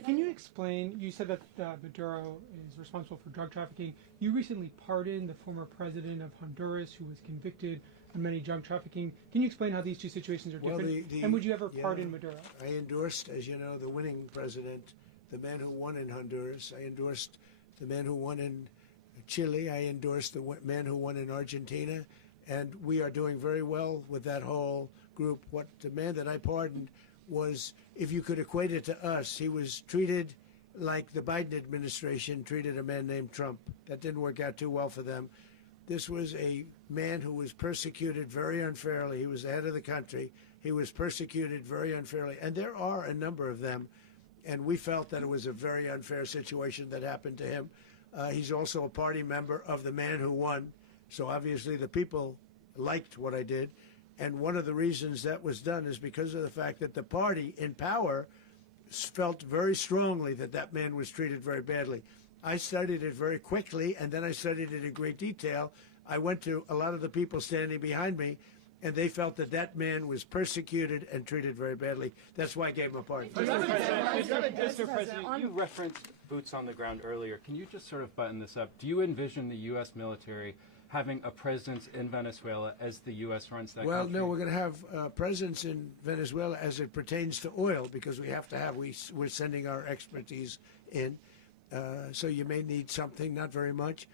can you explain, you said that Maduro is responsible for drug trafficking. You recently pardoned the former president of Honduras who was convicted on many drug trafficking. Can you explain how these two situations are different? And would you ever pardon Maduro? I endorsed, as you know, the winning president, the man who won in Honduras. I endorsed the man who won in Chile. I endorsed the man who won in Argentina. And we are doing very well with that whole group. What the man that I pardoned was, if you could equate it to us, he was treated like the Biden administration treated a man named Trump. That didn't work out too well for them. This was a man who was persecuted very unfairly. He was the head of the country. He was persecuted very unfairly. And there are a number of them. And we felt that it was a very unfair situation that happened to him. He's also a party member of the man who won. So obviously the people liked what I did. And one of the reasons that was done is because of the fact that the party in power felt very strongly that that man was treated very badly. I studied it very quickly, and then I studied it in great detail. I went to a lot of the people standing behind me, and they felt that that man was persecuted and treated very badly. That's why I gave him a pardon. Mr. President, you referenced boots on the ground earlier. Can you just sort of button this up? Do you envision the U.S. military having a presence in Venezuela as the U.S. runs that country? No, we're going to have a presence in Venezuela as it pertains to oil, because we have to have, we're sending our expertise in. So you may need something, not very much.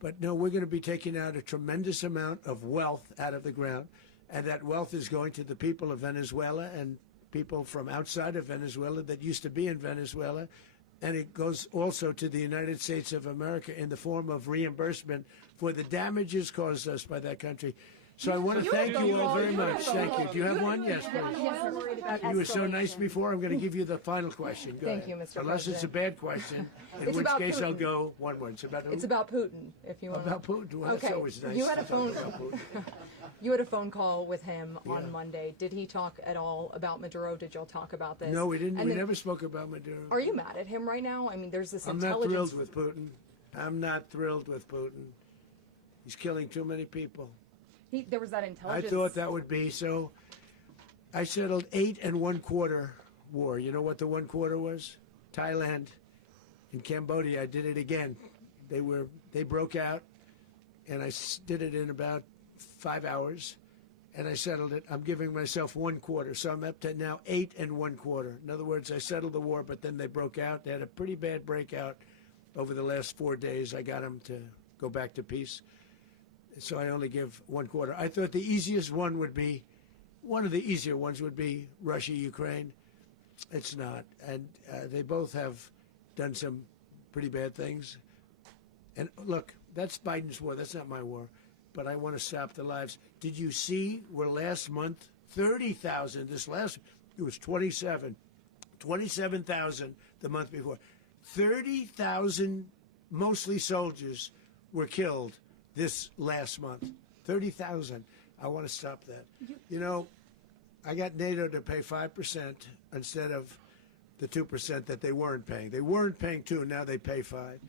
But no, we're going to be taking out a tremendous amount of wealth out of the ground. And that wealth is going to the people of Venezuela and people from outside of Venezuela that used to be in Venezuela. And it goes also to the United States of America in the form of reimbursement for the damages caused us by that country. So I want to thank you all very much. Thank you. Do you have one? Yes, please. You were so nice before. I'm going to give you the final question. Go Thank ahead. you, Mr. Unless it's a President. bad question, in It's which about case I'll Putin. go one word. It's about who? It's about Putin, if you want. About Putin. Well, Okay. that's always nice. You had a to talk phone. about Putin. You had a phone call with him Yeah. on Monday. Did he talk at all about Maduro? Did y'all talk about this? No, we didn't. And We then- never spoke about Maduro. Are you mad at him right now? I mean, there's this I'm not intelligence. thrilled with Putin. I'm not thrilled with Putin. He's killing too many people. There was that I intelligence. thought that would be so. I settled 8 1/4 war. You know what the 1/4 was? Thailand and Cambodia. I did it again. They broke out, and I did it in about 5 hours, and I settled it. I'm giving myself 1/4, so I'm up to now 8 1/4. In other words, I settled the war, but then they broke out. They had a pretty bad breakout over the last 4 days. I got them to go back to peace. So I only give 1/4. I thought the easiest one would be, one of the easier ones would be Russia, Ukraine. It's not. And they both have done some pretty bad things. And look, that's Biden's war. That's not my war. But I want to stop the lives. Did you see where last month, 30,000, it was 27,000 the month before. 30,000, mostly soldiers, were killed this last month. 30,000. I want to stop that. You know, I got NATO to pay 5% instead of the 2% that they weren't paying. They weren't paying 2, now they pay 5.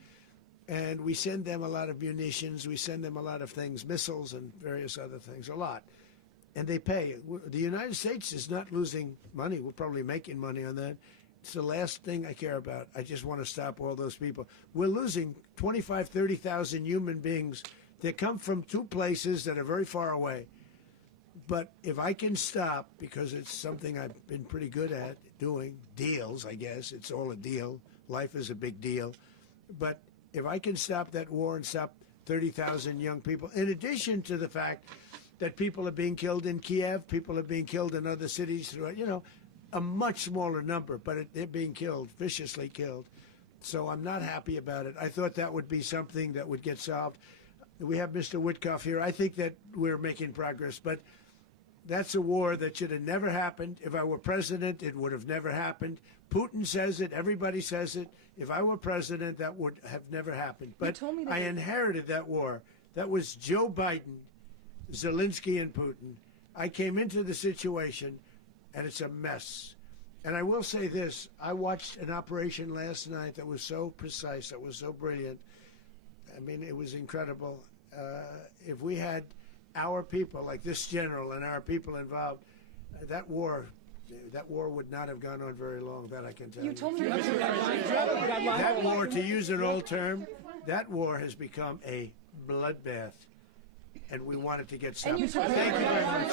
And we send them a lot of munitions, we send them a lot of things, missiles and various other things, a lot. And they pay. The United States is not losing money. We're probably making money on that. It's the last thing I care about. I just want to stop all those people. We're losing 25, 30,000 human beings that come from 2 places that are very far away. But if I can stop, because it's something I've been pretty good at doing, deals, I guess. It's all a deal. Life is a big deal. But if I can stop that war and stop 30,000 young people, in addition to the fact that people are being killed in Kiev, people are being killed in other cities, you know, a much smaller number, but they're being killed, viciously killed. So I'm not happy about it. I thought that would be something that would get solved. We have Mr. Witkoff here. I think that we're making progress, but that's a war that should have never happened. If I were president, it would have never happened. Putin says it. Everybody says it. If I were president, that would have never happened. But I inherited that war. That was Joe Biden, Zelensky, and Putin. I came into the situation, and it's a mess. And I will say this. I watched an operation last night that was so precise, that was so brilliant. I mean, it was incredible. If we had our people, like this general and our people involved, that war would not have gone on very long, that I can tell you. You told me That war, to use an old term, that war has become a bloodbath, and we want it to get stopped. Thank you very much.